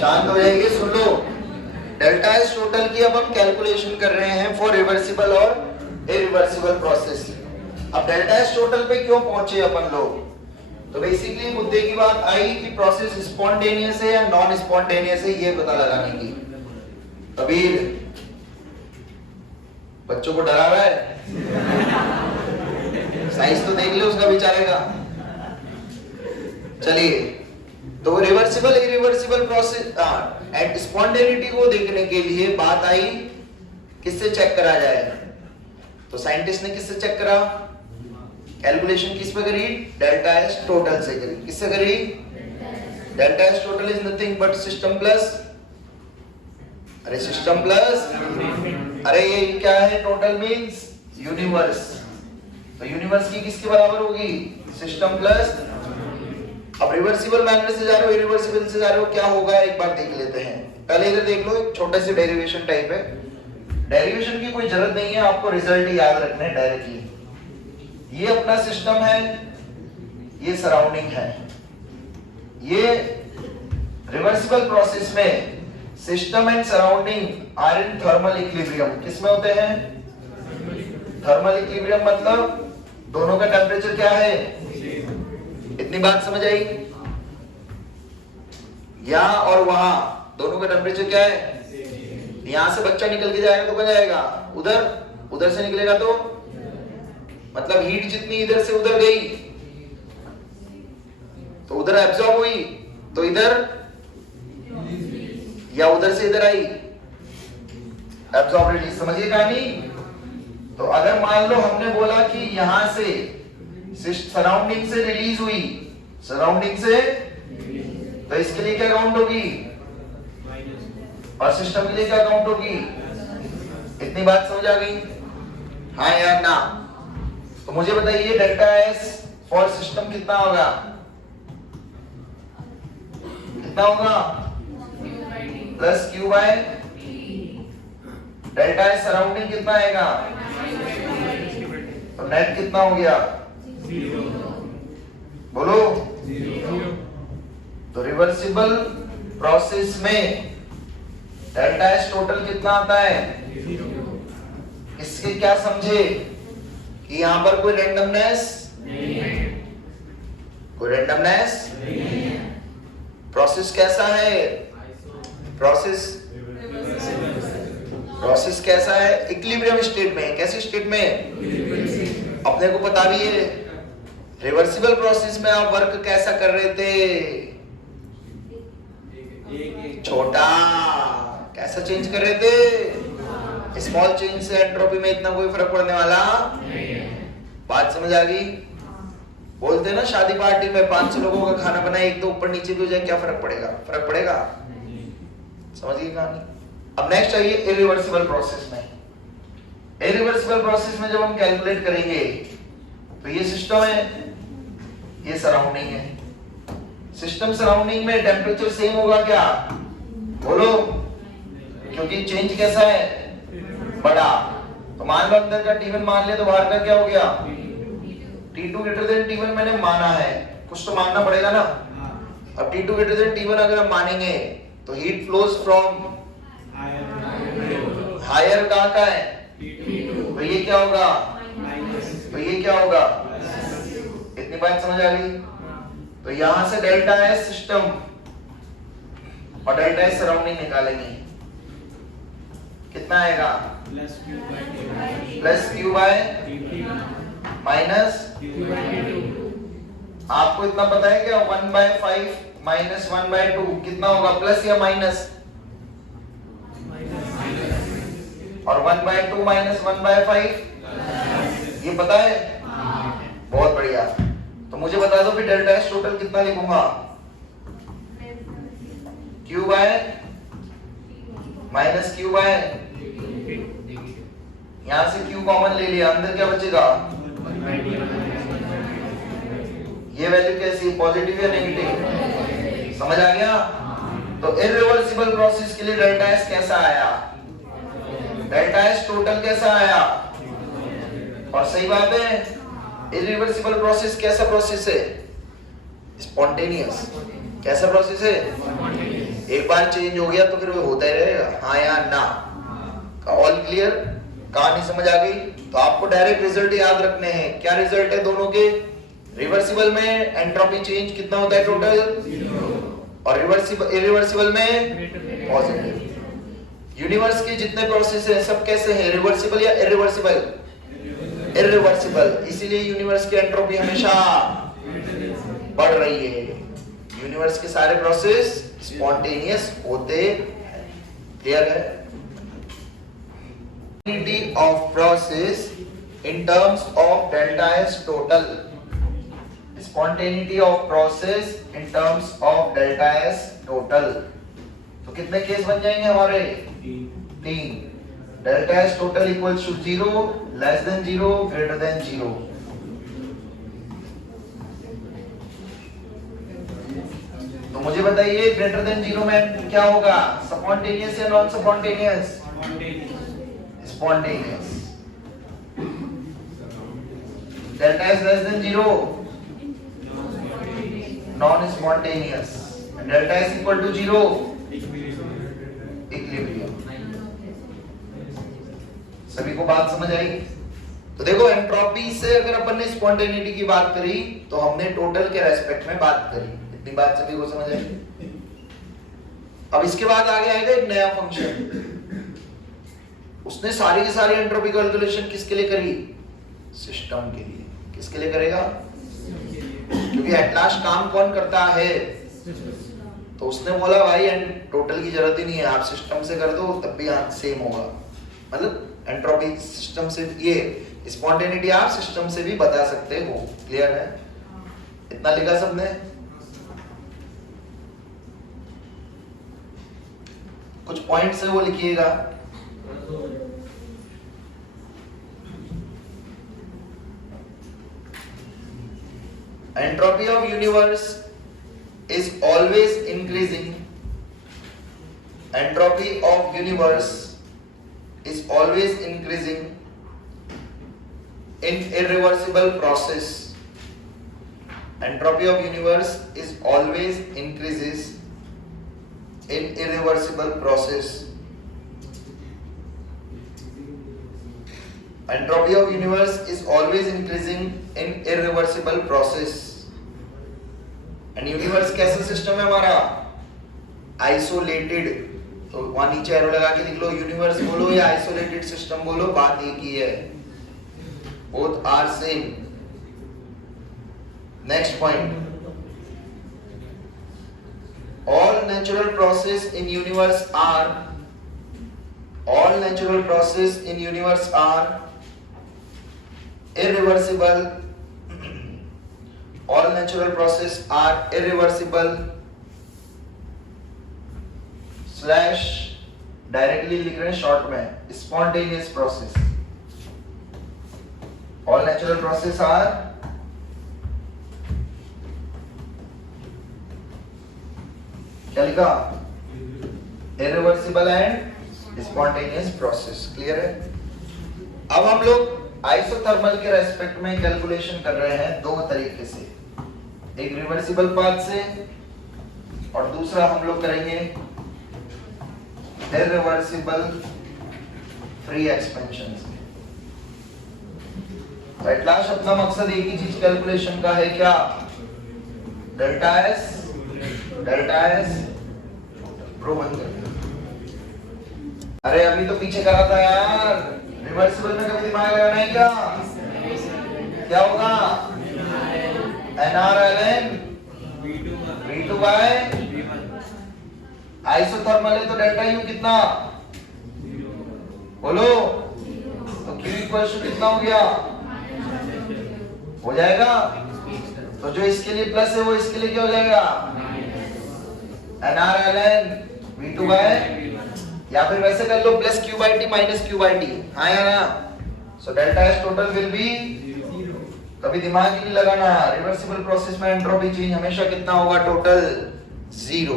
शांत हो जाइए, सुन लो। डेल्टा एस टोटल की अब हम कैलकुलेशन कर रहे हैं फॉर रिवर्सिबल और इरिवर्सिबल प्रोसेस। अब डेल्टा एस टोटल पे क्यों पहुंचे अपन लोग? तो बेसिकली मुद्दे की बात आई कि प्रोसेस स्पॉन्टेनियस है या नॉन स्पॉन्टेनियस है, ये पता लगाने की। कबीर बच्चों को डरा रहा है, साइंस तो देख लो उसका बेचारे का। चलिए, तो reversible irreversible process and spontaneity को देखने के लिए बात आई किससे चेक करा जाए। तो साइंटिस्ट ने किससे चेक करा? कैलकुलेशन किस पे करी? डेल्टा एस टोटल से करी। किससे करी? Delta S total is nothing but system plus, अरे सिस्टम प्लस, अरे ये क्या है? Total means universe. तो यूनिवर्स की किसके बराबर होगी? System plus. अब रिवर्सिबल मैथड से जा रहे हो, इरिवर्सिबल से जा रहे हो, क्या होगा एक बार देख लेते हैं। पहले इधर देख लो, एक छोटा सा डेरिवेशन टाइप है। डेरिवेशन की कोई जरूरत नहीं है, आपको रिजल्ट ही याद रखना है डायरेक्टली। ये अपना सिस्टम है, ये सराउंडिंग है। ये रिवर्सिबल प्रोसेस में system and surrounding are in thermal equilibrium. किसमें होते हैं? थर्मल इक्विलिब्रियम मतलब दोनों का टेम्परेचर क्या है? इतनी बात समझ आई? यहां और वहां दोनों का टेम्परेचर क्या है? यहां से बच्चा निकल के जाएगा तो कहाँ जाएगा? उधर। उधर से निकलेगा तो मतलब हीट जितनी इधर से उधर गई तो उधर एब्जॉर्ब हुई, तो इधर या उधर से इधर आई, एब्जॉर्ब रिलीज। समझिए कहानी। तो अगर मान लो हमने बोला कि यहां से सराउंडिंग से रिलीज हुई, सराउंडिंग से, तो इसके लिए क्या काउंट होगी? और सिस्टम के लिए क्या काउंट होगी? इतनी बात समझ आ गई? हाँ या ना? तो मुझे बताइए डेल्टा एस फॉर सिस्टम कितना होगा? कितना होगा? Plus Q by delta S surrounding कितना आएगा? तो नेट कितना हो गया? बोलो। तो रिवर्सिबल प्रोसेस में डेल्टा एस टोटल कितना आता है? इसके क्या समझे कि यहां पर कोई रेंडमनेस नहीं है, कोई रेंडमनेस नहीं है। प्रोसेस कैसा है? प्रोसेस कैसा है? इक्विलिब्रियम स्टेट में। कैसी स्टेट में? अपने को पता भी है। रिवर्सिबल प्रोसेस में आप वर्क कैसा कर रहे थे? छोटा। कैसा चेंज कर रहे थे? स्मॉल चेंज से एंट्रोपी में इतना कोई फर्क पड़ने वाला नहीं है। बात समझ आ गई? बोलते हैं ना शादी पार्टी में 500 लोगों का खाना बनाए, एक तो ऊपर नीचे भी हो जाए, क्या फर्क पड़ेगा? फर्क पड़ेगा? समझिए कहानी। अब नेक्स्ट आइए इरिवर्सिबल प्रोसेस में। इरिवर्सिबल प्रोसेस में जब हम कैलकुलेट करेंगे तो ये सिस्टम है, ये सराउंडिंग है। सिस्टम सराउंडिंग में टेम्परेचर सेम होगा क्या? बोलो। क्योंकि चेंज कैसा है? बड़ा। तो मान लो अंदर का T1 मान ले तो बाहर का क्या हो गया? T2 ग्रेटर देन T1 मैंने माना है, कुछ तो मानना पड़ेगा ना। अब T2 ग्रेटर देन T1 अगर हम मानेंगे तो हीट फ्लोज फ्रॉम हायर कहां का है? तो ये क्या होगा? तो ये क्या होगा? इतनी बात समझ आ गई? तो यहां से डेल्टा एस सिस्टम और डेल्टा एस सराउंडिंग निकालेंगे। कितना आएगा? Plus Q by minus. आपको इतना पता है क्या? 1/5 माइनस 1/2 कितना होगा? प्लस या माइनस? और 1/2 माइनस 1/5 ये पता है? बहुत बढ़िया। तो मुझे बता दो फिर डेल्टा एस टोटल कितना लिखूंगा? Q by minus Q by, यहां से क्यू कॉमन ले लिया, अंदर क्या बचेगा? ये वैल्यू कैसी? पॉजिटिव या नेगेटिव? समझ आ गया? तो इरिवर्सिबल प्रोसेस के लिए डेल्टा एस कैसा आया? डेल्टा एस टोटल कैसा आया? और सही बात है, इरिवर्सिबल प्रोसेस कैसा प्रोसेस है? स्पॉन्टेनियस। कैसा प्रोसेस है? एक बार चेंज हो गया तो फिर वो होता ही रहेगा, हाँ या ना। All clear? कहानी समझ आ गई? तो आपको डायरेक्ट रिजल्ट याद रखने हैं। क्या रिजल्ट है दोनों के? रिवर्सिबल में एंट्रोपी चेंज कितना होता है टोटल, और इरिवर्सिबल में पॉजिटिव। यूनिवर्स के जितने प्रोसेस हैं सब कैसे हैं, रिवर्सिबल या इरिवर्सिबल? इरिवर्सिबल। इसीलिए यूनिवर्स की एंट्रोपी हमेशा बढ़ रही है। यूनिवर्स के सारे प्रोसेस स्पॉन्टेनियस होते हैं। क्लियर है? Of process in terms of delta S total. Spontaneity of process in terms of delta S total. तो कितने केस बन जाएंगे हमारे? 3। Delta S total equals to 0, less than 0, greater than 0। तो मुझे बताइए ग्रेटर देन 0 में क्या होगा, स्पॉन्टेनियस या non spontaneous? Spontaneous. Delta S less than 0, non spontaneous. Delta S equal to 0, equilibrium. सभी को बात समझ आई? तो देखो एंट्रोपी से अगर अपन ने स्पॉन्टेनिटी की बात करी तो हमने टोटल के रेस्पेक्ट में बात करी। इतनी बात सभी को समझ आई? अब इसके बाद आगे आएगा एक नया फंक्शन। उसने सारी की सारी एंट्रोपी कैलकुलेशन किसके लिए करी? सिस्टम के लिए। किसके लिए करेगा? क्योंकि एट लास्ट काम कौन करता है? तो उसने बोला भाई टोटल की जरूरत ही नहीं है, आप सिस्टम से कर दो तब भी सेम होगा। मतलब एंट्रोपी सिस्टम से, ये स्पॉन्टेनिटी आप सिस्टम से भी बता सकते हो। क्लियर है? इतना लिखा सबने? कुछ पॉइंट्स है वो लिखिएगा। Entropy of universe is always increasing. Entropy of universe is always increasing in irreversible process. Entropy of universe is always increases in irreversible process. Entropy of universe is always increasing in irreversible process. And universe कैसा system है हमारा? Isolated. तो वहां नीचे arrow लगा के लिख लो, universe बोलो या आइसोलेटेड सिस्टम बोलो, बात एक ही है। Both are same. Next point, all natural process in universe are irreversible. All natural process are irreversible / directly लिख रहे हैं शॉर्ट में, spontaneous process. All natural process are क्या लिखा? irreversible and spontaneous process. Clear है? अब हम लोग आइसोथर्मल के रेस्पेक्ट में कैलकुलेशन कर रहे हैं दो तरीके से, एक रिवर्सिबल पाथ से और दूसरा हम लोग करेंगे इररिवर्सिबल फ्री एक्सपेंशन से। तो एट लास्ट अपना मकसद एक ही चीज कैलकुलेशन का है, क्या? डेल्टा एस प्रूवन करना। अरे अभी तो पीछे करा था यार, रिवर्सिबल में कभी दिमाग लगाना है क्या होगा? NRln V2 बाय आइसोथर्मल है तो डेल्टा U कितना? बोलो। तो Q इक्वल टू कितना हो गया? हो जाएगा। तो जो इसके लिए प्लस है वो इसके लिए क्या हो जाएगा? NRln V2 बाय, या फिर वैसे कर लो plus Q by T minus Q by T। हाँ या ना? So delta S total will be, कभी दिमाग ही नहीं लगाना, रिवर्सिबल प्रोसेस में एंट्रोपी चेंज हमेशा कितना होगा? टोटल 0।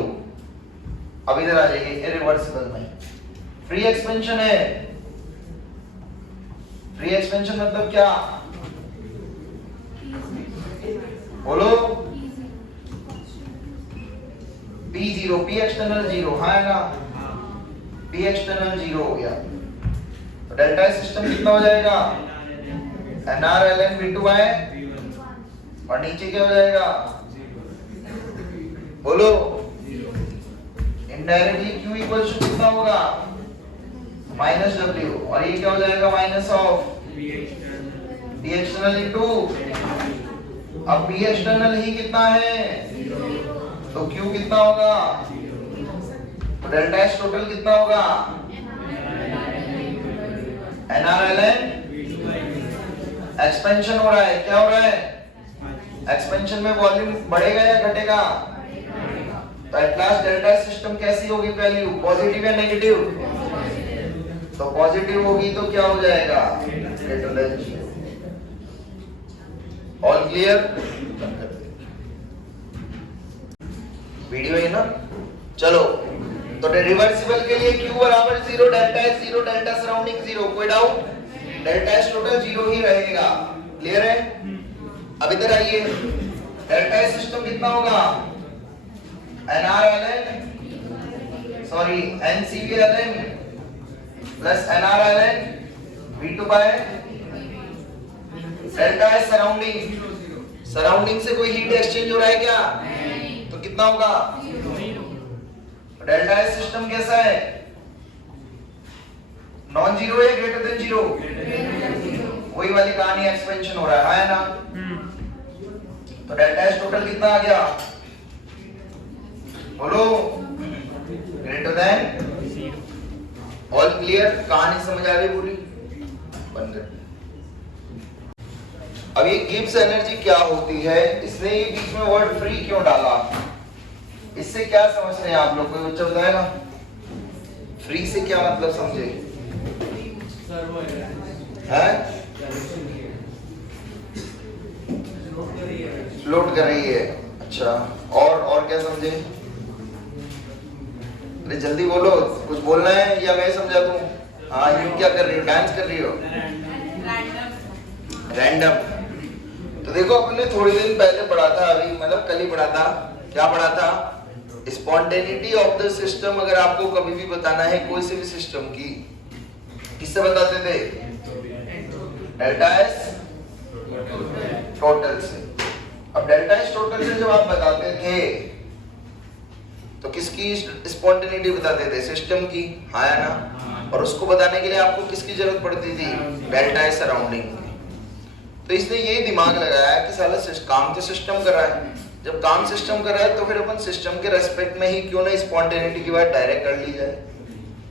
अब इधर आ जाइए, इररिवर्सिबल में फ्री एक्सपेंशन है। फ्री एक्सपेंशन मतलब क्या? बोलो। P zero, P external zero, हाँ है ना, पी एक्सटर्नल जीरो हो गया। तो डेल्टा सिस्टम कितना हो जाएगा, NRln V2 बाय, और नीचे क्या हो जाएगा, बोलो, इनडायरेक्टली Q इक्वल टू कितना होगा, माइनस W, और ये क्या हो जाएगा, minus of P external into, अब P एक्सटर्नल ही कितना है, तो Q कितना होगा, तो डेल्टा S टोटल कितना होगा, NRln, एक्सपेंशन हो रहा है, क्या हो रहा है, एक्सपेंशन में वॉल्यूम बढ़ेगा या घटेगा, तो एट लास्ट डेल्टा सिस्टम कैसी होगी वैल्यू, पॉजिटिव या नेगेटिव, तो पॉजिटिव होगी तो क्या हो जाएगा, greater than zero. All clear, video है ना, चलो, तो रिवर्सिबल के लिए Q बराबर 0, डेल्टा S 0, डेल्टा सराउंडिंग 0, कोई डाउट, डेल्टा S टोटल 0 ही रहेगा, क्लियर है। अब इधर आइए, डेल्टा S सिस्टम कितना होगा, NRln, sorry NCVln plus NRln V2 by delta S surrounding, surrounding से कोई हीट एक्सचेंज हो रहा है क्या, तो कितना होगा, डेल्टा S सिस्टम कैसा है, नॉन जीरो है, ग्रेटर देन जीरो, वही वाली कहानी, एक्सपेंशन हो रहा है ना, तो डेल्टा S टोटल कितना आ गया, बोलो, ग्रेटर देन, ऑल क्लियर, कहानी समझ आ गई पूरी, बंद कर। अब ये गिब्स एनर्जी क्या होती है, इसने ये बीच में वर्ड फ्री क्यों डाला, इससे क्या समझते हैं आप लोग, कोई बच्चा बताएगा, फ्री से क्या मतलब समझे, है फ्लोट कर रही है, अच्छा, और क्या समझे, अरे जल्दी बोलो, कुछ बोलना है या मैं समझा दूं, हाँ, यू क्या कर रही हो, डांस कर रही हो, रैंडम, तो देखो अपन ने थोड़ी दिन पहले पढ़ा था, अभी मतलब कल ही पढ़ा था, क्या पढ़ा था, स्पॉन्टेनिटी ऑफ द सिस्टम, अगर आपको कभी भी बताना है कोई से भी सिस्टम की, किससे बताते थे, डेल्टा S टोटल से। अब डेल्टा S टोटल से जब आप बताते थे तो किसकी स्पॉन्टेनिटी बताते थे, सिस्टम की, हाँ या ना, और उसको बताने के लिए आपको किसकी जरूरत पड़ती थी, डेल्टा S सराउंडिंग की। तो इसने ये दिमाग लगाया कि साला काम तो सिस्टम कर रहा है, जब काम सिस्टम कर रहा है तो फिर अपन सिस्टम के रेस्पेक्ट में ही क्यों ना स्पॉन्टेनिटी की बात डायरेक्ट कर ली जाए,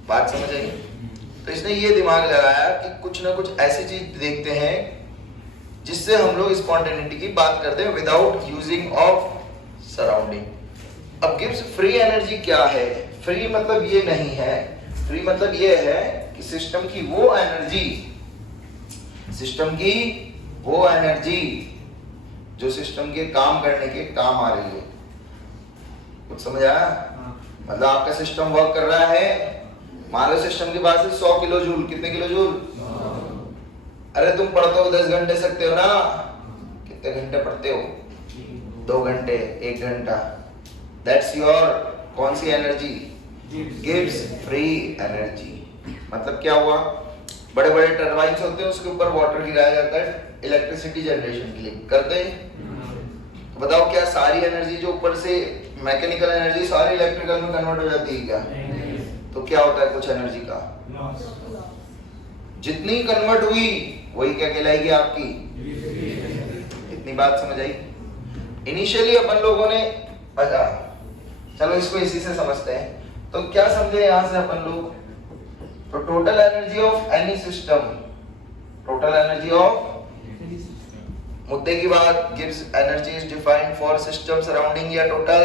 बात समझ आई। तो इसने ये दिमाग लगाया कि कुछ ना कुछ ऐसी चीज देखते हैं जिससे हम लोग स्पॉन्टेनिटी की बात करते हैं विदाउट यूजिंग ऑफ सराउंडिंग। अब गिब्स फ्री एनर्जी क्या है, फ्री मतलब ये नहीं है, फ्री मतलब ये है कि सिस्टम की वो एनर्जी जो सिस्टम के काम करने के काम आ रही है, कुछ समझ आया, मतलब आपका सिस्टम वर्क कर रहा है, मान लो सिस्टम के पास 100 किलो जूल, कितने किलो जूल, अरे तुम पढ़ते हो 10 घंटे सकते हो ना, कितने घंटे पढ़ते हो, 2 घंटे, 1 घंटा, दैट्स योर कौन सी एनर्जी, गिब्स फ्री एनर्जी। मतलब क्या हुआ, बड़े बड़े टरबाइन्स होते हैं, उसके ऊपर वाटर गिराया जाता है इलेक्ट्रिसिटी जनरेशन के लिए, करते हैं, तो बताओ क्या सारी एनर्जी जो ऊपर से मैकेनिकल एनर्जी सारी इलेक्ट्रिकल में कन्वर्ट हो जाती है क्या, तो क्या होता है कुछ एनर्जी का, जितनी कन्वर्ट हुई वही क्या कहलाएगी आपकी, इतनी बात समझ आई। इनिशियली अपन लोगों ने, अच्छा चलो इसको इसी से समझते हैं, तो क्या समझे यहां से अपन लोग, तो total energy of any system, total energy of, मुद्दे की बात, Gibbs energy is defined for system surrounding या टोटल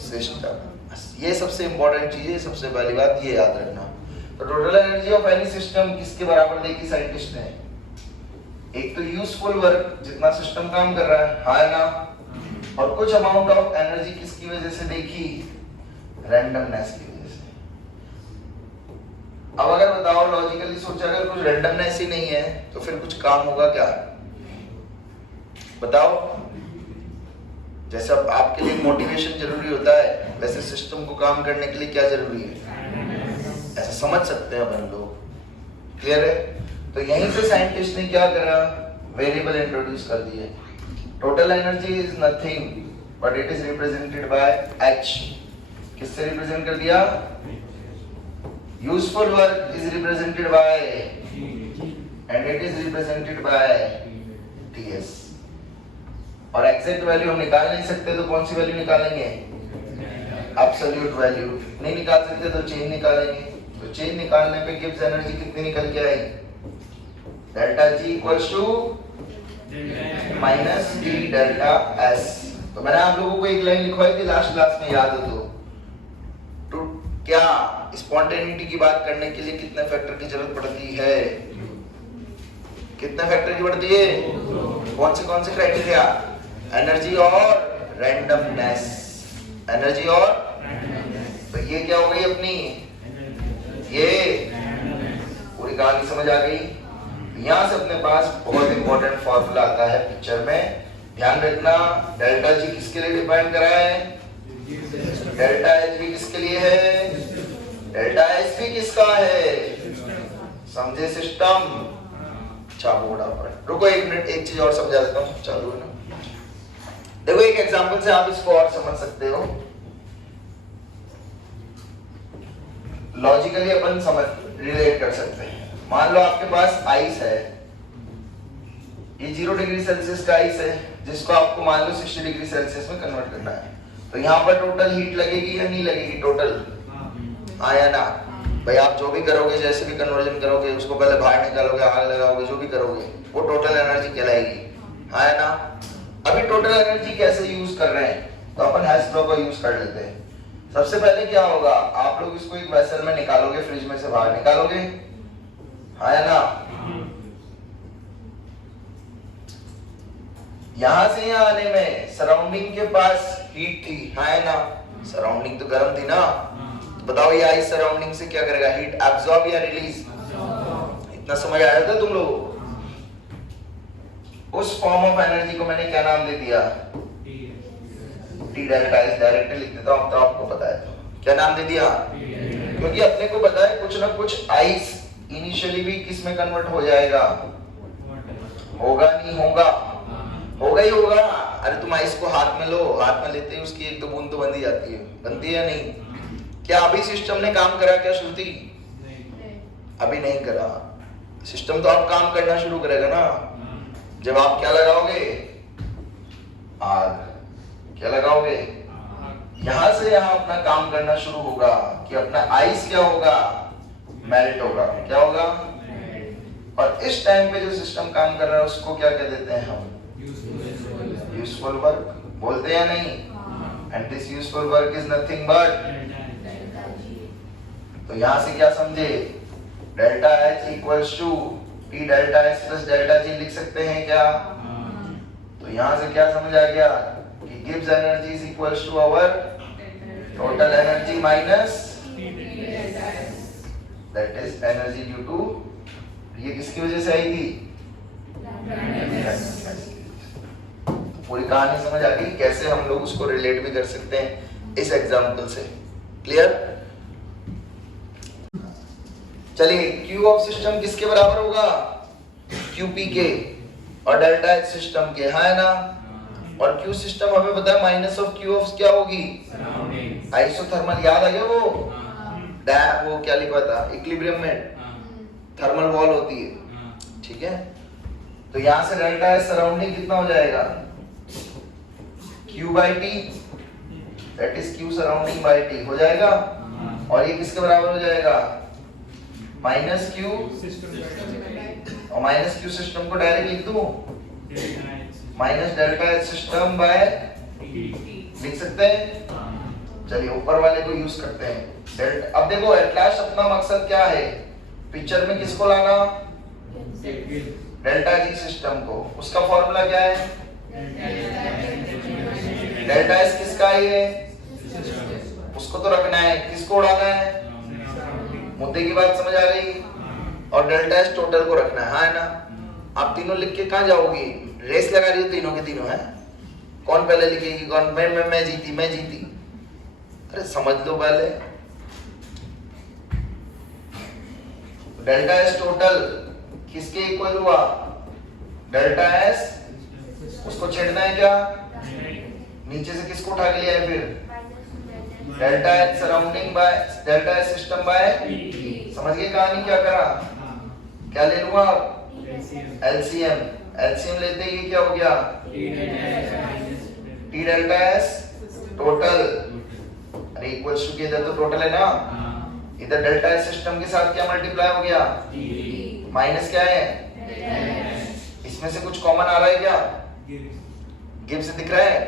सिस्टम, ये सबसे इंपॉर्टेंट चीज है, सबसे पहली बात ये याद रखना। तो total energy of any system किसके बराबर देखी साइंटिस्ट ने, एक तो यूजफुल वर्क जितना सिस्टम काम कर रहा है, हाँ ना, और कुछ अमाउंट ऑफ एनर्जी किसकी वजह से देखी, रैंडमनेस की वजह से। अब अगर बताओ लॉजिकली सोचा, अगर कुछ रैंडमनेस ही नहीं है तो फिर कुछ काम होगा क्या, बताओ। जैसे अब आपके लिए मोटिवेशन जरूरी होता है, वैसे सिस्टम को काम करने के लिए क्या जरूरी है, ऐसा समझ सकते हैं अपन लोग। क्लियर है? तो यहीं से साइंटिस्ट ने क्या करा, वेरिएबल इंट्रोड्यूस कर दिए। Total energy is nothing but it is represented by H। किससे रिप्रेजेंट कर दिया? Useful work is represented by and it is represented by TS। और एग्जैक्ट वैल्यू हम निकाल नहीं सकते तो कौन सी वैल्यू निकालेंगे? Absolute value. नहीं निकाल सकते तो चेंज निकालेंगे। तो चेंज निकालने पे गिब्स एनर्जी कितनी निकल के आई? Delta G equals to minus D delta S। तो मैंने आप लोगों को एक लाइन लिखवाई थी लास्ट क्लास में, याद हो तो क्या स्पॉन्टेनिटी की बात करने के लिए कितने फैक्टर की जरूरत पड़ती है? कितने फैक्टर की पड़ती है? कौन से क्राइटेरिया? एनर्जी और रैंडमनेस। एनर्जी और तो ये क्या हो गई अपनी, ये पूरी कहानी समझ आ गई। यहां से अपने पास बहुत इंपॉर्टेंट फॉर्मूला आता है पिक्चर में, ध्यान रखना। डेल्टा G किसके लिए डिफाइन करा है? डेल्टा H भी किसके लिए है? डेल्टा S भी किसका है? समझे सिस्टम? अच्छा बोर्ड पर रुको एक मिनट, एक चीज और समझा देता हूँ, चालू है ना। देखो एक एग्जांपल से आप इसको और समझ सकते हो। लॉजिकली अपन समझ रिलेट कर सकते हैं। मान लो आपके पास आइस है, ये 0 डिग्री सेल्सियस का आइस है जिसको आपको मान लो 60 डिग्री सेल्सियस में कन्वर्ट करना है। तो यहाँ पर टोटल हीट लगेगी या नहीं लगेगी? टोटल, हाँ या ना? भाई आप जो भी करोगे, जैसे भी कन्वर्जन करोगे, उसको पहले बाहर निकालोगे, आग लगाओगे, जो भी करोगे वो टोटल एनर्जी कहलाएगी, हाँ या ना? अभी टोटल एनर्जी कैसे यूज कर रहे हैं, तो अपन हेल्स लॉ का यूज कर लेते हैं। सबसे पहले क्या होगा, आप लोग इसको एक वेसल में निकालोगे, फ्रिज में से बाहर निकालोगे, हाँ या ना? यहां से यहां आने में सराउंडिंग के पास हीट थी, हाँ या ना? सराउंडिंग तो गर्म थी ना। तो बताओ ये आइस सराउंडिंग से क्या करेगा? हीट एब्सॉर्ब या रिलीज? इतना समझ आया था तुम लोग? उस फॉर्म ऑफ एनर्जी को मैंने क्या नाम दे दिया? T delta S. डायरेक्टली लिख देता हूं, तो आपको पता है तो क्या नाम दे दिया? क्योंकि अपने को पता है कुछ ना कुछ आइस इनिशियली भी किस में कन्वर्ट हो जाएगा? होगा नहीं होगा? होगा ही होगा। अरे तुम आइस को हाथ में लो, हाथ में लेते ही उसकी एक दो बूंद तो बन ही जाती है, बनती है या नहीं? क्या अभी सिस्टम ने काम करा क्या श्रुति? अभी नहीं करा। सिस्टम तो अब काम करना शुरू करेगा ना जब आप क्या लगाओगे? आग। क्या लगाओगे? यहां से यहां अपना काम करना शुरू होगा कि अपना आइस क्या होगा? मेल्ट होगा। क्या होगा? और इस टाइम पे जो सिस्टम काम कर रहा है उसको क्या कह देते हैं हम? Useful work. बोलते हैं नहीं? And this useful work is nothing but, तो यहां से क्या समझे? Delta H equals to T delta S plus delta G लिख सकते हैं क्या? तो यहां से क्या समझ आ गया कि Gibbs energy is equals to our total energy minus that is energy due to, ये किसकी वजह से आई थी? पूरी कहानी समझ आ गई कैसे हम लोग उसको रिलेट भी कर सकते हैं इस एग्जांपल से। क्लियर? चलिए, क्यू ऑफ सिस्टम किसके बराबर होगा? QP के, और डेल्टा H सिस्टम के, हाँ है ना? और Q सिस्टम हमें पता है माइनस ऑफ Q ऑफ क्या होगी? आइसोथर्मल। याद आ गया वो? वो क्या लिखा था? इक्विलिब्रियम में थर्मल वॉल होती है, ठीक है? तो यहां से डेल्टा H सराउंडिंग कितना हो जाएगा? Q by T, that is Q surrounding by T हो जाएगा। और ये किसके बराबर हो जाएगा? माइनस Q, और माइनस Q सिस्टम को डायरेक्ट लिख दूं, minus delta H system by लिख सकते हैं। चलिए ऊपर वाले को यूज करते हैं। अब देखो एट लास्ट अपना मकसद क्या है पिक्चर में? किसको लाना? डेल्टा G सिस्टम को। उसका फॉर्मूला क्या है? डेल्टा S किसका है? उसको तो रखना है, किसको उड़ाना है? मुद्दे की बात समझ आ गई? और डेल्टा S टोटल को रखना है, हाँ है ना? आप तीनों लिख के कहां जाओगी? रेस लगा रही हो तीनों के तीनों, है? कौन पहले लिखेगी? कौन? मैं जीती। अरे समझ लो पहले। डेल्टा एस टोटल किसके इक्वल हुआ? डेल्टा एस, उसको छेड़ना है क्या? नीचे से किसको उठा के लिया है फिर? Delta H surrounding by delta H system by. समझ गए कहानी क्या करा? क्या ले लूंगा? एलसीएम। एलसीएम लेते ही क्या हो गया? T delta S total. अरे इक्वल्स टू के इधर तो टोटल है ना, इधर डेल्टा एच सिस्टम के साथ क्या मल्टीप्लाई हो गया? माइनस क्या है? इसमें से कुछ कॉमन आ रहा है क्या? गिव से दिख रहा है?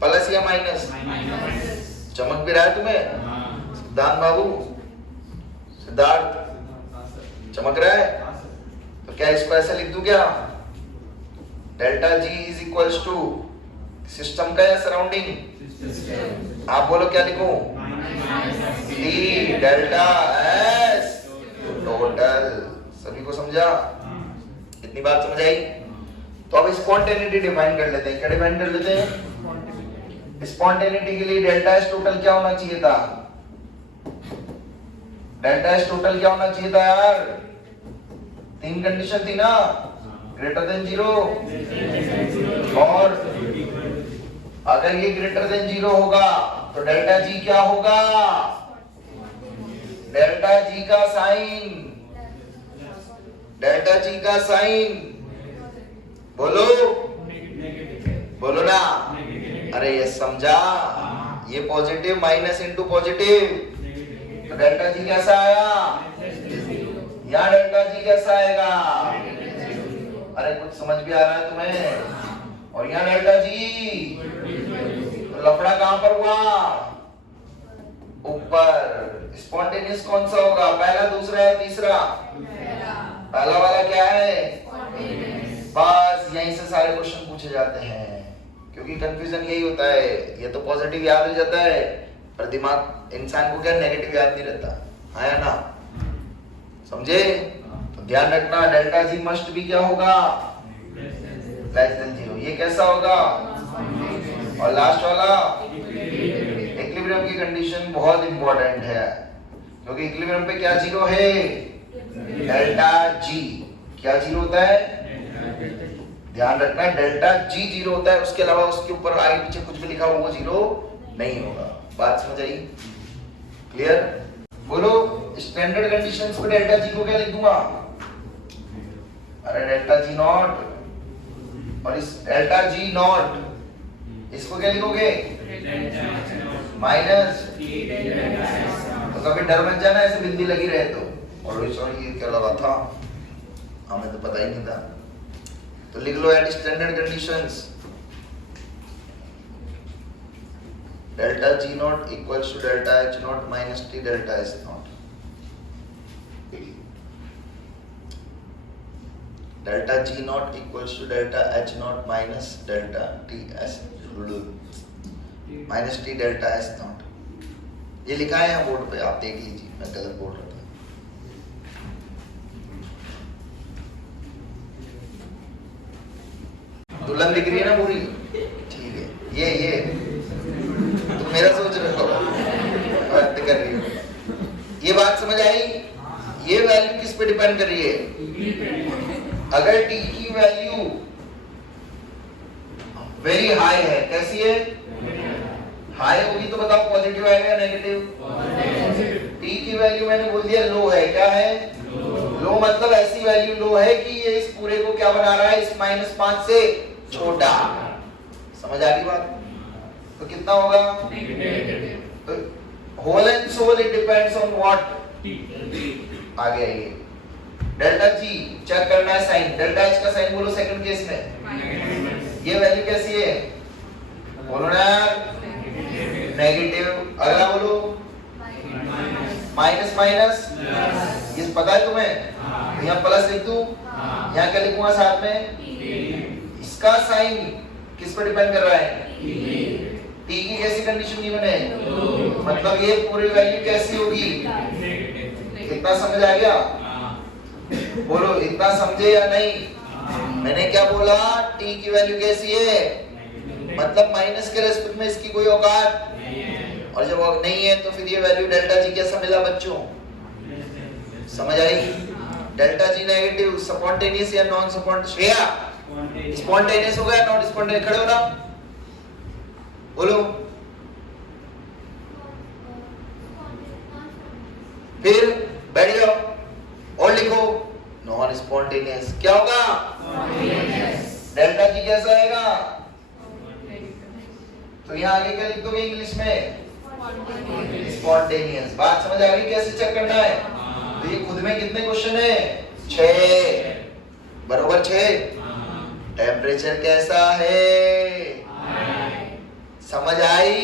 प्लस या माइनस? चमक भी रहा है तुम्हें? सिद्धांत बाबू, सिद्धार्थ चमक रहा है? तो क्या इसको ऐसे लिख दूं क्या? Delta G is equals to system का या सराउंडिंग? आप बोलो क्या लिखूं? T delta S total. सभी को समझा? इतनी बात समझ आई? तो अब स्पॉन्टेनिटी डिफाइन कर लेते हैं। क्या डिफाइन कर लेते हैं? स्पॉन्टेनिटी के लिए डेल्टा एस टोटल क्या होना चाहिए था? डेल्टा एस टोटल क्या होना चाहिए था यार? 3 कंडीशन थी ना, ग्रेटर देन 0 और अगर ये ग्रेटर देन 0 होगा तो डेल्टा जी क्या होगा? डेल्टा जी का साइन, डेल्टा जी का साइन बोलो, बोलो ना। अरे ये समझा? ये पॉजिटिव माइनस इनटू पॉजिटिव, तो डेल्टा जी कैसा आया? यहाँ डेल्टा जी कैसा आएगा? अरे कुछ समझ भी आ रहा है तुम्हें? और यहाँ डेल्टा जी, तो लफड़ा कहां पर हुआ? ऊपर। स्पॉन्टेनियस कौन सा होगा? पहला, दूसरा या तीसरा? पहला वाला क्या है? बस यहीं से सारे क्वेश्चन पूछे जाते हैं, क्योंकि कंफ्यूजन यही होता है। ये तो पॉजिटिव याद हो जाता है, पर दिमाग इंसान को क्या नेगेटिव याद नहीं रहता है या ना? समझे? तो ध्यान रखना, डेल्टा जी मस्ट भी क्या होगा? Less than 0। ये कैसा होगा? और लास्ट वाला इक्विलिब्रियम की कंडीशन बहुत इंपॉर्टेंट है, क्योंकि इक्विलिब्रियम पे क्या 0 है? Delta G. क्या 0 होता है? ध्यान रखना, डेल्टा जी 0 होता है, उसके अलावा उसके ऊपर आगे पीछे कुछ भी लिखा हो वो 0 नहीं होगा। बात समझ आई? क्लियर? बोलो स्टैंडर्ड कंडीशंस पे डेल्टा जी को क्या लिख दूंगा? अरे डेल्टा जी नॉट, और इस डेल्टा जी नॉट इसको क्या लिखोगे? माइनस। तो कभी डर मत जाना ऐसे बिंदी लगी रहे तो, और सॉरी ये क्या लगा था, हमें तो पता ही नहीं था। तो लिख लो at standard conditions delta G not equals to delta H not minus T delta S not. Delta G not equals to delta H not minus delta T S minus T delta S not. ये लिखा है यहाँ board पे, आप देख लीजिए, मैं गलत बोल रहा था। दुल्हन दिख रही है ना पूरी? ठीक है। ये तुम मेरा सोच रहे हो, बात कर रही हो। ये बात समझ आई? ये वैल्यू किस पे डिपेंड कर रही है? अगर टी की वैल्यू वेरी हाई है, कैसी है? हाई होगी तो बताओ पॉजिटिव आएगा या नेगेटिव? टी की वैल्यू मैंने बोल दिया लो है। क्या है? लो मतलब ऐसी वैल्यू लो है कि ये इस पूरे को क्या बना रहा है? इस -5 से छोटा। समझ आ गई बात? तो कितना होगा? तो whole and sole it depends on what? आगे आइए, डेल्टा जी चेक करना है साइन। डेल्टा एच का साइन बोलो सेकंड केस में। ये वैल्यू कैसी है? बोलो ना यार, नेगेटिव। अगला बोलो माइनस माइनस, ये पता है तुम्हें? तो यहाँ प्लस लिख दूं, यहाँ क्या लिखूंगा साथ में? इसका साइन किस पर डिपेंड कर रहा है? टी की कैसी कंडीशन गिवन है? मतलब ये पूरी वैल्यू कैसी होगी? इतना समझ आ गया? बोलो इतना समझे या नहीं? मैंने क्या बोला? टी की वैल्यू कैसी है? मतलब माइनस के रेस्पेक्ट में इसकी कोई औकात और जब वो नहीं है तो फिर ये वैल्यू डेल्टा जी कैसा मिला बच्चों? समझ आई? डेल्टा जी नेगेटिव स्पॉन्टेनियस या नॉन स्पॉन्टेनियस? स्पॉन्टेनियस हो गया, नॉन स्पॉन्टेनियस? खड़े हो ना, बोलो। फिर बैठ जाओ और लिखो नॉन स्पॉन्टेनियस। क्या होगा? डेल्टा जी कैसा आएगा? तो यहाँ आगे क्या लिख दोगे इंग्लिश में? स्पॉन्टेनियस। बात समझ आ गई कैसे चेक करना है? तो ये खुद में कितने क्वेश्चन है? 6 बरोबर 6। टेम्परेचर कैसा है? समझ आई?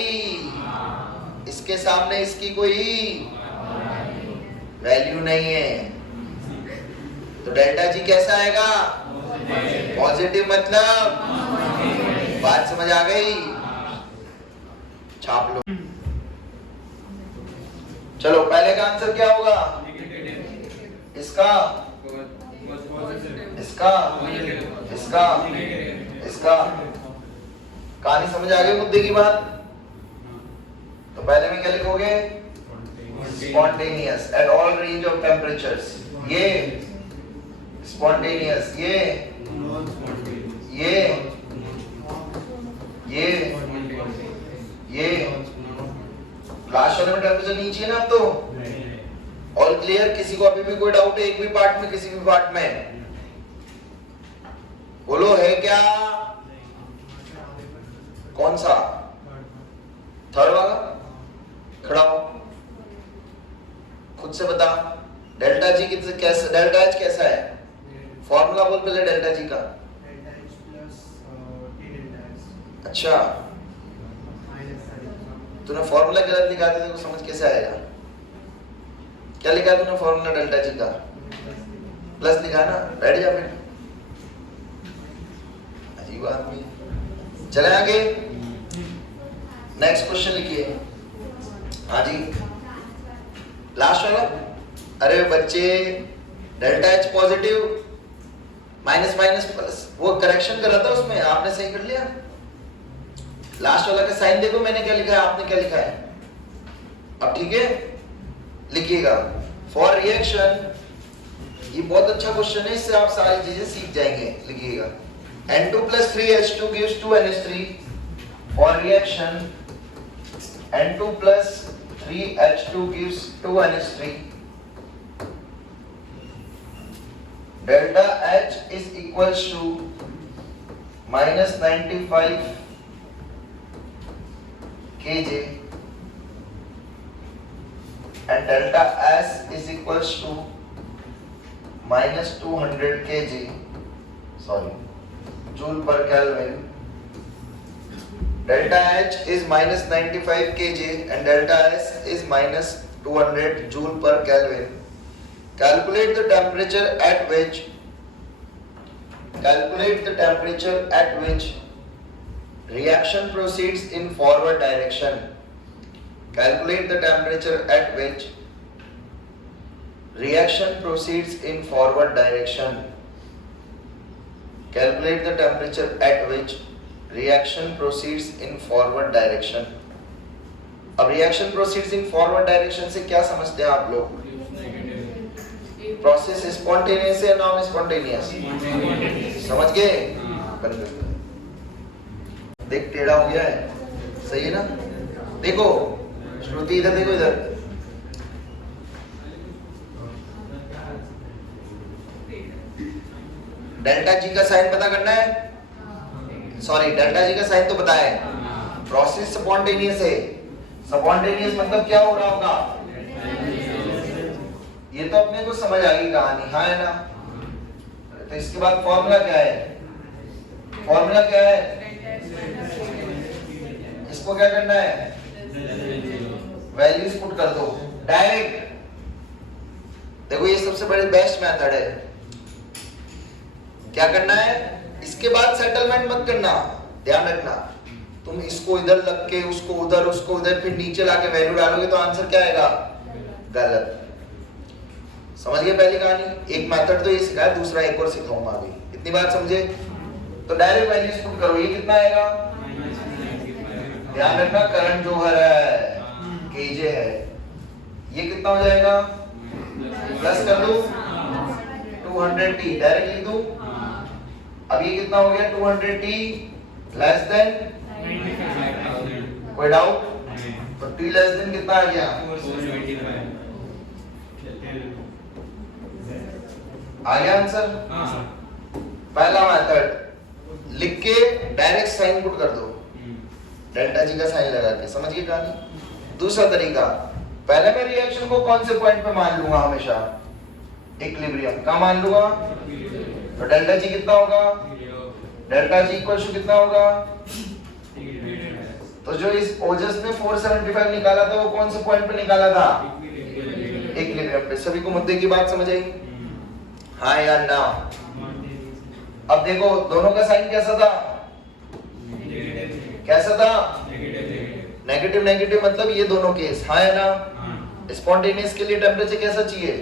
इसके सामने इसकी कोई वैल्यू नहीं है, तो डेल्टा जी कैसा आएगा? पॉजिटिव। मतलब बात समझ आ गई? छाप लो। चलो पहले का आंसर क्या होगा? इसका, इसका, इसका, इसका। कहानी समझ आ गई मुद्दे की बात? तो पहले में क्या लिखोगे? Spontaneous at all range of temperatures. ये स्पॉन्टेनियस, ये लास्ट वाले में टेम्परेचर नीचे है ना? तो ऑल क्लियर? किसी को अभी भी कोई डाउट है एक भी पार्ट में, किसी भी पार्ट में? बोलो है क्या? कौन सा? थर्ड वाला? खड़ा हो, खुद से बता। डेल्टा जी कैसा, डेल्टा एच कैसा है? फॉर्मूला बोल पहले डेल्टा जी का। अच्छा, तूने फॉर्मूला गलत लिखा था, देखो समझ कैसे आएगा? क्या लिखा तूने फॉर्मूला डेल्टा जी का? प्लस लिखा ना? बैठ जा फिर, अजीब आदमी। चले आगे, नेक्स्ट क्वेश्चन लिखिए। हाँ जी, लास्ट वाला। अरे बच्चे, delta H positive, minus minus plus, वो करेक्शन कर रहा था उसमें, आपने सही कर लिया। लास्ट वाला का साइन देखो, मैंने क्या लिखा है, आपने क्या लिखा है। अब ठीक है, लिखिएगा। फॉर रिएक्शन, ये बहुत अच्छा क्वेश्चन है, इससे आप सारी चीजें सीख जाएंगे। लिखिएगा N2 plus 3H2 gives 2NH3. For reaction N2 plus 3H2 gives 2NH3. Delta H is equals to minus 95 kJ and delta S is equals to minus 200 kJ. Sorry. Joule per Kelvin. Delta H is minus 95 kJ and delta S is minus 200 Joule per Kelvin. Calculate the temperature at which reaction proceeds in forward direction. Calculate the temperature at which reaction proceeds in forward direction. Calculate the temperature at which reaction proceeds in forward direction. अब reaction proceeds in forward direction से क्या समझते हैं आप लोग? Process spontaneous है, non spontaneous? समझ गए? देख टेढ़ा हो गया है, सही है ना? देखो श्रुति, इधर देखो, इधर डेल्टा जी का साइन पता करना है। सॉरी, डेल्टा जी का साइन तो पता है। प्रोसेस स्पॉन्टेनियस है, स्पॉन्टेनियस मतलब क्या हो रहा होगा? ये तो अपने को समझ आ गई कहानी, हाँ है ना? तो इसके बाद फॉर्मूला क्या है? फॉर्मूला क्या है? इसको क्या करना है? वैल्यूज पुट कर दो डायरेक्ट। देखो ये सबसे बड़ी बेस्ट मेथड है। क्या करना है? इसके बाद सेटलमेंट मत करना, ध्यान रखना। तुम इसको इधर लग के, उसको उधर, उसको उधर, फिर नीचे लाके वैल्यू डालोगे तो आंसर क्या आएगा? गलत। समझ गए पहली कहानी? एक मेथड तो ये सिखाया, दूसरा एक और सिखाऊंगा अभी। इतनी बात समझे? तो डायरेक्ट वैल्यूज पुट करो। ये कितना आएगा? ध्यान रखना, करंट जो है केजे है, ये कितना हो जाएगा, प्लस कर दो 200t, डायरेक्ट लिख दो। अब ये कितना हो गया 200t लेस देन, कोई डाउट? तो t लेस देन कितना आ गया, आ गया आंसर। पहला मेथड लिख के डायरेक्ट साइन पुट कर दो, डेल्टा जी का साइन लगा के, समझ गए कहानी। दूसरा तरीका, पहले मैं रिएक्शन को कौन से पॉइंट पे मान लूंगा, हमेशा इक्विलिब्रियम का मान लूंगा। तो डेल्टा जी कितना होगा, डेल्टा जी इक्वल टू कितना होगा, तो जो इस ओजस ने 475 निकाला था वो कौन से पॉइंट पे निकाला था, इक्विलिब्रियम पे। सभी को मुद्दे की बात समझ आई, हाँ या ना? अब देखो दोनों का साइन कैसा था, कैसा था, नेगेटिव नेगेटिव, मतलब ये दोनों केस, हाँ या ना? स्पॉन्टेनियस के लिए टेम्परेचर कैसा चाहिए,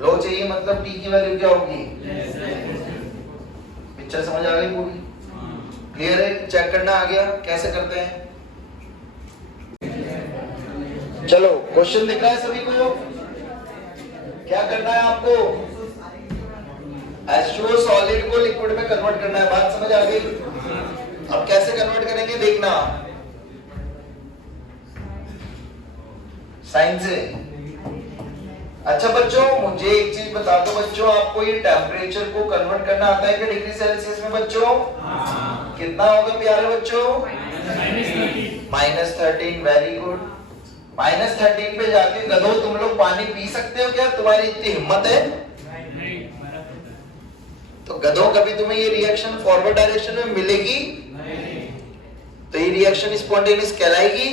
लो चाहिए, मतलब टी की वैल्यू क्या होगी, पिक्चर समझ आ गई पूरी, क्लियर है? चेक करना आ गया, कैसे करते हैं? चलो क्वेश्चन दिख रहा है सभी को, क्या करना है आपको, H2O सॉलिड को लिक्विड में कन्वर्ट करना है, बात समझ आ गई? अब कैसे कन्वर्ट करेंगे देखना, साइन से। अच्छा बच्चों मुझे एक चीज बता दो बच्चों, आपको ये टेम्परेचर को कन्वर्ट करना आता है कि डिग्री सेल्सियस में बच्चों? कितना होगा प्यारे बच्चों, -13, वेरी गुड। -13 पे जाके गधो तुम लोग पानी पी सकते हो क्या, तुम्हारी इतनी हिम्मत है? तो गधों कभी तुम्हें ये रिएक्शन फॉरवर्ड डायरेक्शन में मिलेगी? तो ये रिएक्शन स्पॉन्टेनियस कहलाएगी?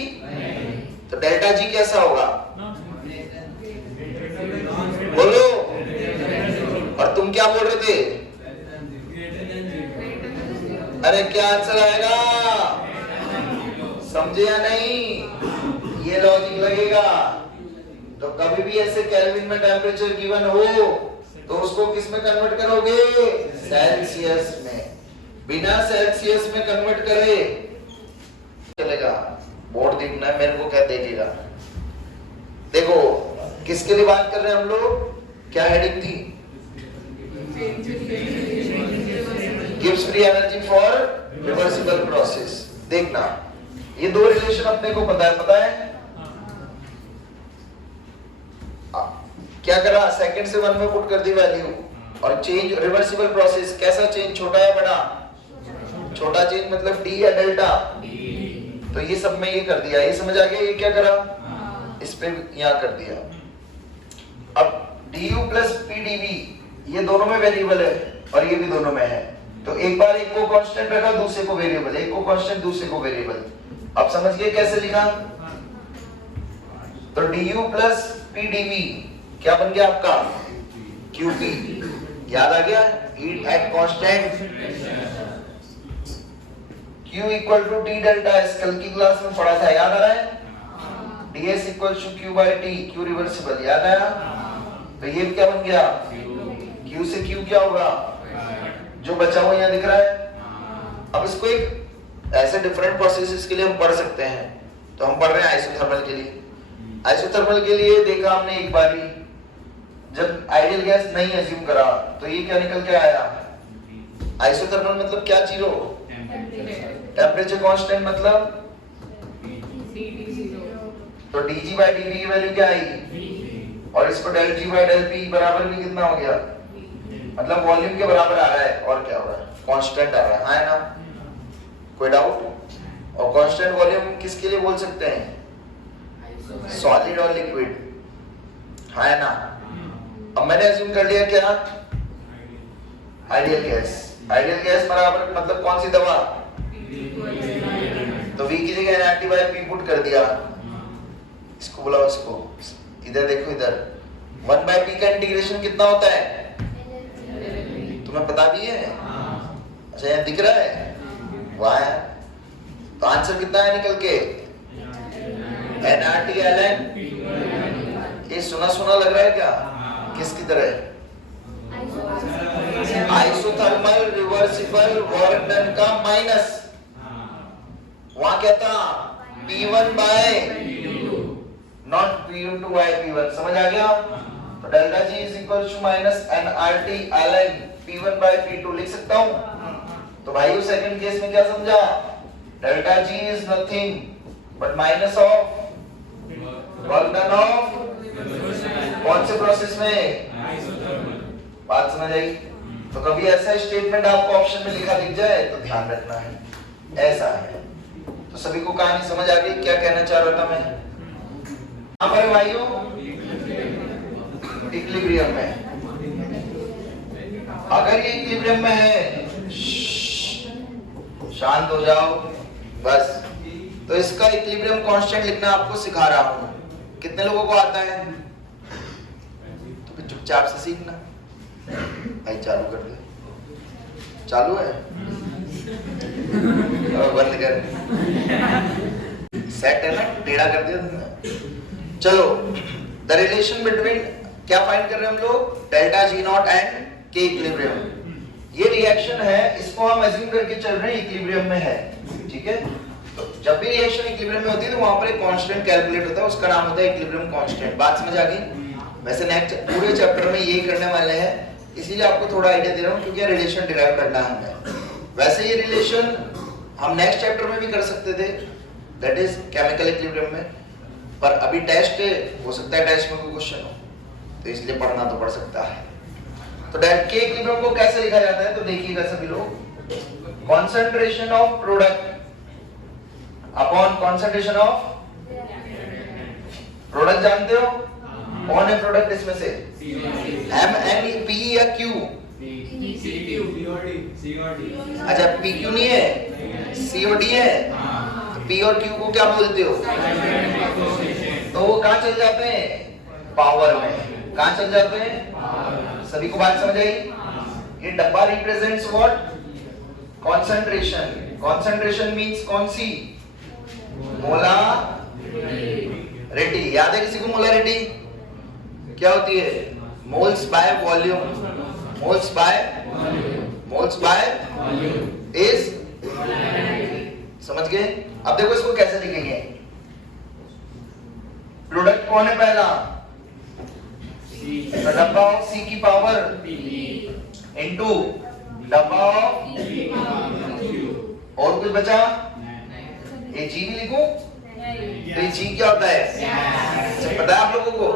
तो डेल्टा जी कैसा होगा, बोलो? और तुम क्या बोल रहे थे, अरे क्या आंसर आएगा, समझे या नहीं? ये लॉजिक लगेगा। तो कभी भी ऐसे केल्विन में टेम्परेचर गिवन हो तो उसको किस में कन्वर्ट करोगे, सेल्सियस में। बिना सेल्सियस में कन्वर्ट करे चलेगा, बोर्ड देखना है मेरे को, क्या देखेगा? देखो किसके लिए बात कर रहे हैं हम लोग, क्या हेडिंग थी, gives free energy for reversible process. देखना ये दो रिलेशन अपने को पता है, क्या करा, सेकंड से 1 में पुट कर दी वैल्यू, और चेंज रिवर्सिबल प्रोसेस, कैसा चेंज, छोटा या बड़ा, छोटा चेंज मतलब डी या डेल्टा, तो ये सब में ये कर दिया, ये समझ आ गया? ये क्या करा, इस पे यहां कर दिया। अब du प्लस pdv ये दोनों में वेरिएबल है और ये भी दोनों में है, तो एक बार एक को कांस्टेंट रखा, दूसरे को वेरिएबल, एक को कांस्टेंट दूसरे को वेरिएबल। अब समझ गए कैसे लिखा? तो du प्लस pdv क्या बन गया आपका, qp, याद आ गया? Heat at constant, q equal to t delta S, कल की क्लास में पढ़ा था, याद आ रहा है? ds equal to q by t, q reversible, याद आया? तो ये क्या बन गया, q से q क्या होगा, जो बचा हुआ यहाँ दिख रहा है। अब इसको एक ऐसे डिफरेंट प्रोसेसेस के लिए हम पढ़ सकते हैं, तो हम पढ़ रहे हैं आइसोथर्मल के लिए। आइसोथर्मल के लिए देखा हमने एक बार ही, जब आइडियल गैस नहीं अज्यूम करा तो ये क्या निकल के आया, आइसोथर्मल मतलब क्या जीरो, टेम्परेचर कांस्टेंट मतलब, तो dG by dV की वैल्यू क्या आई, और इसको del G by del P बराबर भी कितना हो गया, मतलब वॉल्यूम के बराबर आ रहा है, और क्या हो रहा है, कांस्टेंट आ रहा है ना? कोई डाउट? और कांस्टेंट वॉल्यूम किसके लिए बोल सकते हैं, सॉलिड और लिक्विड, है ना? अब मैंने अज्यूम कर लिया क्या, आइडियल गैस। आइडियल गैस बराबर मतलब कौन सी दवा, तो V की जगह NRT by P पुट कर दिया। इसको बुलाओ, इसको इधर देखो, इधर 1 by P का इंटीग्रेशन कितना होता है, तुम्हें पता भी है? अच्छा यहाँ दिख रहा है, वाह है। तो आंसर कितना है निकल के, NRT ln, ये सुना सुना लग रहा है क्या, किसकी तरह, आइसोथर्मल रिवर्सिबल वर्क डन का माइनस, वहां क्या था, P1 bye not P1 to Y P1, समझ आ गया? तो delta G is equal to minus nRT ln P1 by P2 लिख सकता हूँ। तो भाइयों सेकंड केस में क्या समझा? Delta G is nothing but minus of work done of कौन से प्रोसेस में? बात समझ आई? तो कभी ऐसा स्टेटमेंट आपको ऑप्शन में लिखा दिख जाए तो ध्यान रखना है, ऐसा है। तो सभी को कहानी समझ आ गई? क्या कहना चाह रहा था मैं? यहाँ पर भाइयों इक्विलिब्रियम में, अगर ये इक्विलिब्रियम में है, शांत हो जाओ बस। तो इसका इक्विलिब्रियम कांस्टेंट लिखना आपको सिखा रहा हूं। कितने लोगों को आता है? तो फिर चुपचाप से सीखना। भाई चालू कर दे, चालू है? अब बंद कर, सेट है ना? टेढ़ा कर दिया तुमने। चलो, द रिलेशन बिटवीन क्या फाइंड कर रहे हैं हम लोग? डेल्टा G नॉट एंड के इक्विलिब्रियम। ये रिएक्शन है, इसको हम अज्यूम करके चल रहे हैं इक्विलिब्रियम में है, ठीक है? तो जब भी रिएक्शन इक्विलिब्रियम में होती है तो वहां पर एक कांस्टेंट कैलकुलेट होता है, उसका नाम होता है इक्विलिब्रियम कांस्टेंट। बात समझ आ गई? वैसे नेक्स्ट पूरे चैप्टर में यही करने वाले हैं, इसीलिए आपको थोड़ा आइडिया दे रहा हूं क्योंकि रिलेशन डिराइव करना है हमें। वैसे ये रिलेशन हम नेक्स्ट चैप्टर में भी कर सकते थे, दैट इज केमिकल इक्विलिब्रियम में, पर अभी टेस्ट है, हो सकता है टेस्ट में कोई क्वेश्चन हो, तो इसलिए पढ़ना तो पड़ सकता है। तो डेल्टा के इक्विलिब्रियम को कैसे लिखा जाता है? तो देखिएगा सभी लोग, concentration of product upon concentration of product. जानते हो कौन है प्रोडक्ट इसमें से? M N P या Q? अच्छा P Q नहीं है, C और D है। तो P और Q को क्या बोलते हो? तो वो कहाँ चल जाते हैं? पावर में। कहाँ चल जाते हैं? सभी को बात समझ आई? ये डब्बा represents what? Concentration. Concentration means कौन सी? मोलारिटी। याद है किसी को मोलारिटी क्या होती है? Moles by volume. Moles bye is, समझ गए? अब देखो इसको कैसे लिखेंगे? प्रोडक्ट कौन है पहला? तो डब्बा ऑफ C की पावर इनटू डब्बा ऑफ, और कुछ बचा? ये G भी लिखूं? तो ये G क्या होता है? सब पता है आप लोगों को?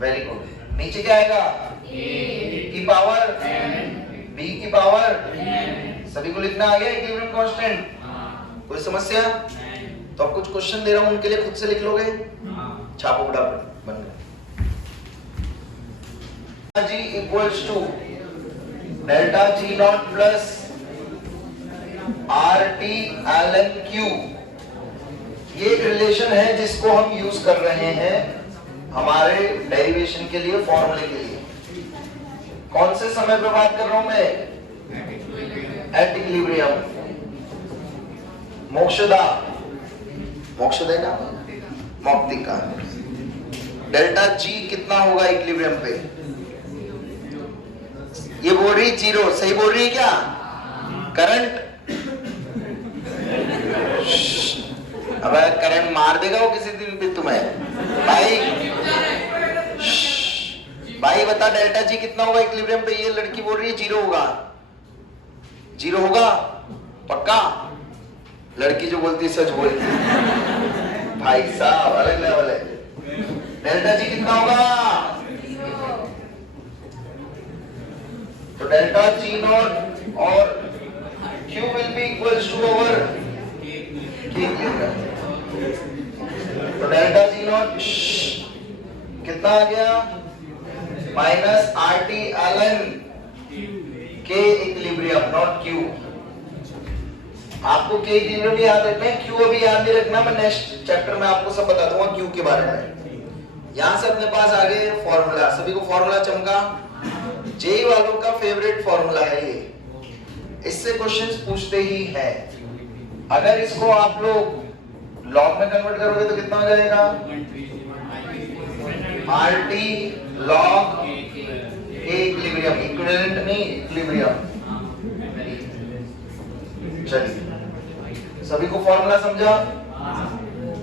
Very good. नीचे क्या आएगा? A की पावर B की पावर, सभी को लिखना आ गया इक्विलिब्रियम कांस्टेंट। कोई समस्या? तो अब कुछ क्वेश्चन दे रहा हूं, उनके लिए खुद से लिख लोगे? छापो फटाफट, बन गया। G equals to delta G nought plus RT ln Q। ये एक रिलेशन है जिसको हम यूज कर रहे हैं हमारे डेरिवेशन के लिए, फॉर्मूले के लिए। कौन से समय पे बात कर रहा हूं मैं? At equilibrium. मोक्षदा, मोक्षदा ना, मौक्तिका। डेल्टा G कितना होगा इक्विलिब्रियम पे? ये बोल रही 0, सही बोल रही है क्या? करंट, अब करंट मार देगा वो किसी दिन भी तुम्हें। भाई बता डेल्टा G कितना होगा इक्विलिब्रियम पे? ये लड़की बोल रही है 0 होगा। 0 होगा पक्का? लड़की जो बोलती है सच बोलती है। भाई साहब अलग लेवल है। डेल्टा G कितना होगा? तो डेल्टा G नॉट और Q will be equals to over K। तो डेल्टा G नॉट कितना आ गया? Minus RT ln K equilibrium nought Q। आपको K इक्विलिब्रियम भी याद रखना है, Q अभी याद नहीं रखना, मैं नेक्स्ट चैप्टर में आपको सब बता दूंगा Q के बारे में। यहां से अपने पास आ गए फॉर्मूला, सभी को फॉर्मूला चमका? जेई वालों का फेवरेट फॉर्मूला है ये, इससे क्वेश्चंस पूछते ही हैं। अगर इसको आप लोग लॉग में कन्वर्ट करोगे तो कितना हो जाएगा? RT log A equilibrium, equivalent नहीं इक्विलिब्रियम। चलिए सभी को फॉर्मूला समझा?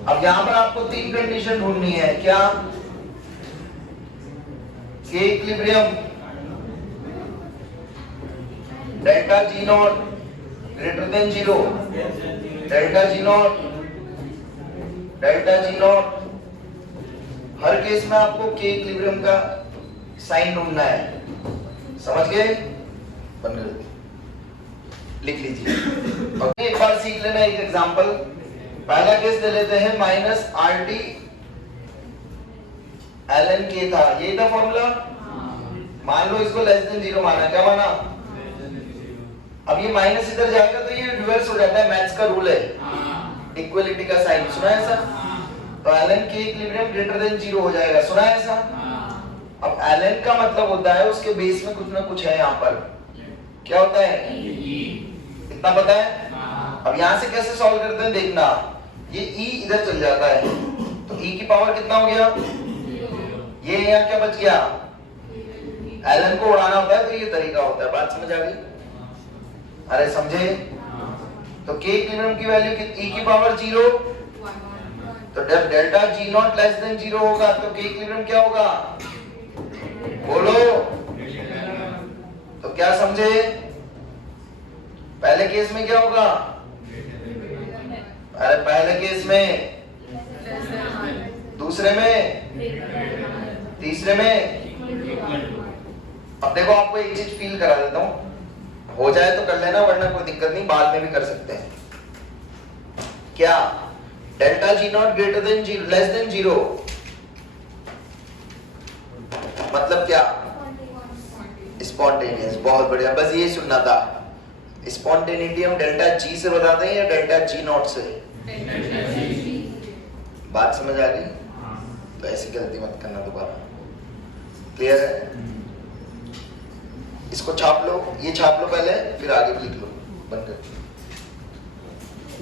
अब यहां पर आपको तीन कंडीशन ढूंढनी है, क्या? के equilibrium delta G not greater than 0, delta G not her case में आपको के इक्विलिब्रियम का साइन ढूंढना है, समझ गए? बंद कर दीजिए, लिख लीजिए। ओके, एक बार सीख लेना एक एग्जांपल। पहला केस ले लेते हैं, माइनस आर टी ln के था, यही था फॉर्मूला। मान लो इसको लेस देन 0 माना, क्या माना? अब ये माइनस इधर जाएगा तो ये रिवर्स हो जाता है, मैथ्स का रूल है, इक्वलिटी का साइन, सुना है ऐसा? तो ln के इक्विलिब्रियम ग्रेटर देन 0 हो जाएगा, सुना है ऐसा? अब ln का मतलब होता है उसके बेस में कुछ ना कुछ है, यहाँ पर क्या होता है? इतना पता है? अब यहाँ से कैसे सॉल्व करते हैं देखना, ये e इधर चल जाता है तो e की पावर कितना हो गया? ये यहाँ क्या बच गया? ln को उड़ाना होता है तो ये तरीका होता है, बात समझ आ गई? अरे समझे? तो के इक्विलिब्रियम की वैल्यू e की पावर 0, तो जब delta G not less than 0 होगा तो के इक्विलिब्रियम क्या होगा? बोलो, तो क्या समझे? पहले केस में क्या होगा? अरे पहले केस में, दूसरे में, तीसरे में। अब देखो आपको एक चीज फील करा देता हूं, हो जाए तो कर लेना वरना कोई दिक्कत नहीं, बाद में भी कर सकते हैं। क्या? Delta G not greater than 0 less than 0 मतलब क्या? स्पॉन्टेनियस, बहुत बढ़िया, बस ये सुनना था। स्पॉन्टेनिटी हम डेल्टा जी से बताते हैं या डेल्टा जी नॉट से? बात समझ आ गई? तो ऐसी गलती मत करना दोबारा, क्लियर है? इसको छाप लो, ये छाप लो पहले, फिर आगे लिख लो, बंद कर।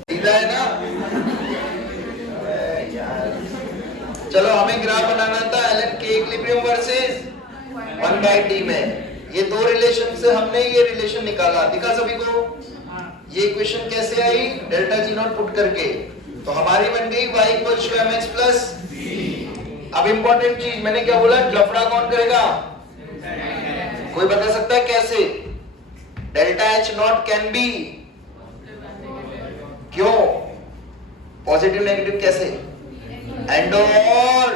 सीधा है ना यार? चलो हमें ग्राफ बनाना था ln के इक्विलिब्रियम वर्सेस 1/t में। ये दो रिलेशन से हमने ये रिलेशन निकाला, दिखा सभी को? ये इक्वेशन कैसे आई? डेल्टा जी नॉट पुट करके, तो हमारी बन गई y equals to mx plus b। अब इंपॉर्टेंट चीज मैंने क्या बोला, लफड़ा कौन करेगा? कोई बता सकता है कैसे? Delta H not can be, क्यों? पॉजिटिव नेगेटिव कैसे? एंड और,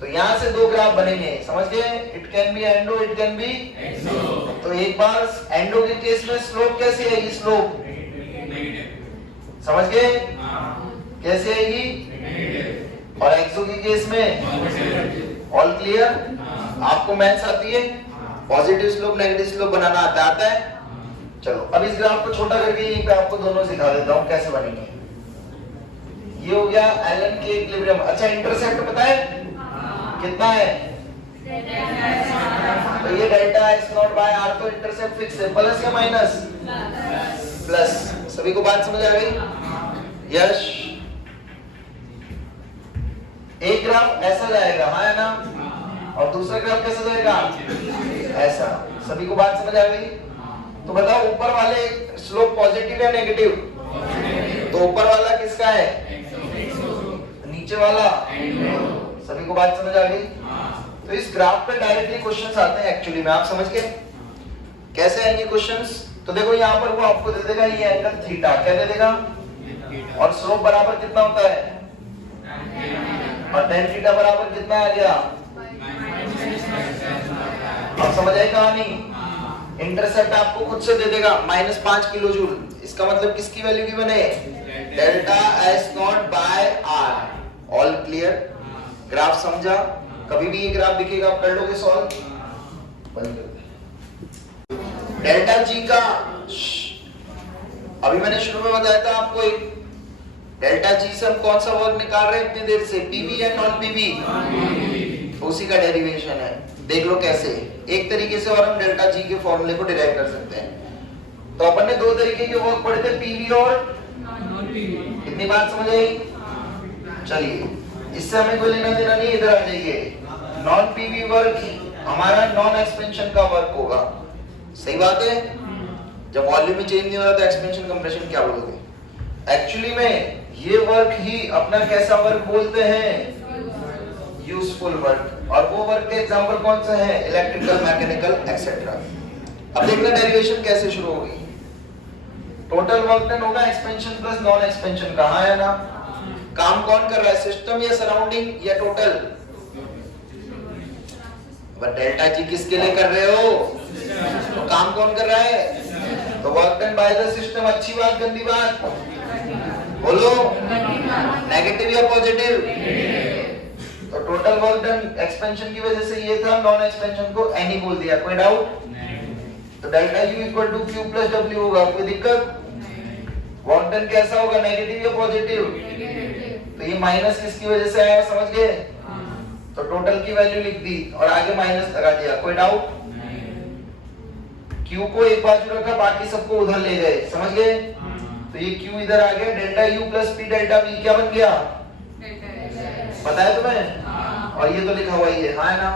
तो यहां से दो ग्राफ बनेंगे, समझ गए? It can be endo, it can be exo. तो एक बार एंडो के केस में स्लोप कैसे आएगी? स्लोप समझ गए? कैसे आएगी? और एक्सो के केस में ऑल क्लियर? आपको मैथ्स आती है? पॉजिटिव स्लोप नेगेटिव स्लोप बनाना आता है? चलो अब इस ग्राफ को छोटा करके यहीं पे आपको दोनों सिखा देता हूं कैसे बनेंगे। ये हो गया ln के इक्विलिब्रियम। अच्छा इंटरसेप्ट पता है कितना है? तो ये delta x nought by r, तो इंटरसेप्ट फिक्स है, प्लस या माइनस? प्लस। सभी को बात समझ आ गई? यस। एक ग्राफ ऐसा जाएगा, हाँ है ना? और दूसरा ग्राफ कैसा जाएगा? ऐसा। सभी को बात समझ आ गई? तो बताओ ऊपर वाले स्लोप पॉजिटिव या नेगेटिव? तो ऊपर वाला किसका है? नीचे वाला? सभी को बात समझ आ गई? तो इस ग्राफ पे डायरेक्टली क्वेश्चंस आते हैं एक्चुअली में, आप समझ गए? कैसे आएंगे क्वेश्चंस? तो देखो यहाँ पर वो आपको दे देगा ये एंगल थीटा, क्या दे देगा? और स्लोप बराबर कितना होता है? और tan थीटा बराबर कितना आ गया? अब समझ आई कहानी? इंटरसेप्ट आपको खुद से दे देगा -5 किलो जूल। इसका मतलब किसकी वैल्यू की बने? Delta S nought by R. All clear? Graph समझा? कभी भी ये ग्राफ दिखेगा आप कर लोगे सॉल्व? बंद कर दे। डेल्टा जी का अभी मैंने शुरू में बताया था आपको, एक डेल्टा जी से हम कौन सा वर्क निकाल रहे हैं इतनी देर से? पीवी या नॉन पीवी? उसी का डेरिवेशन है, देख लो कैसे। एक तरीके से और हम डेल्टा जी के फॉर्मूले को डिराइव कर सकते हैं। तो अपन ने दो तरीके के वर्क पढ़े थे, पीवी और नॉन पीवी। इतनी बात समझ आई? चलिए इससे हमें कोई लेना देना नहीं, इधर आ जाइए। नॉन पीवी वर्क हमारा नॉन एक्सपेंशन का वर्क होगा, सही बात है? जब वॉल्यूम में चेंज नहीं हो रहा तो एक्सपेंशन कंप्रेशन क्या बोलोगे? एक्चुअली में ये वर्क ही अपना कैसा वर्क बोलते हैं, यूजफुल वर्क। और वो वर्क के एग्जांपल कौन सा है, इलेक्ट्रिकल, मैकेनिकल एक्सेट्रा। अब देखना डेरिवेशन कैसे शुरू होगी। टोटल वर्क डन होगा एक्सपेंशन प्लस नॉन एक्सपेंशन का, हाँ है ना। काम कौन कर रहा है, सिस्टम या सराउंडिंग या टोटल। बट डेल्टा जी किसके लिए कर रहे हो, तो काम कौन कर रहा है, तो work done by the system. अच्छी बात गंदी बात बोलो, नेगेटिव या पॉजिटिव। तो टोटल वर्क डन एक्सपेंशन की वजह से ये था, नॉन एक्सपेंशन को एनी बोल दिया, कोई डाउट। तो delta U equal to Q plus W होगा, कोई दिक्कत। वर्क डन कैसा होगा, नेगेटिव या पॉजिटिव। तो ये माइनस किसकी वजह से आया, समझ गए। तो टोटल की वैल्यू लिख दी और आगे माइनस लगा दिया, कोई डाउट। क्यू को एक बाजू रखा, बाकी सबको उधर ले गए, समझ गए। तो ये क्यू इधर आ गया, delta U plus P delta we क्या बन गया, पता है तुम्हें। और ये तो लिखा हुआ ही है, हाँ है ना।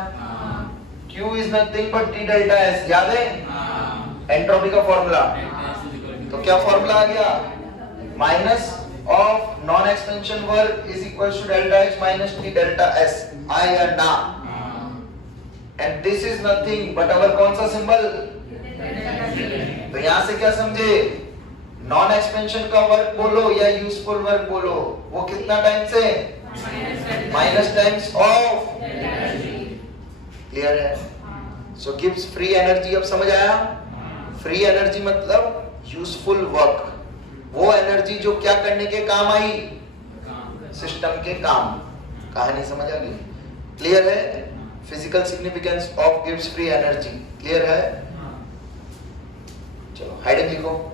Q is nothing but T delta S, याद है एंट्रोपी का फॉर्मूला। तो क्या फॉर्मूला आ गया, minus of non expansion work is equal to delta H minus T delta S, आई या ना। And this is nothing but our कौन सा सिंबल। तो यहां से क्या समझे, नॉन एक्सपेंशन का वर्क बोलो या यूजफुल वर्क बोलो, वो कितना टाइम से, माइनस टाइम्स ऑफ। क्लियर है। सो गिव्स फ्री एनर्जी, अब समझ आया। फ्री एनर्जी मतलब यूजफुल वर्क, वो एनर्जी जो क्या करने के काम आई, सिस्टम के काम। कहानी समझ आ गई, क्लियर है। Physical significance of gives free energy clear है। चलो हेडिंग लिखो।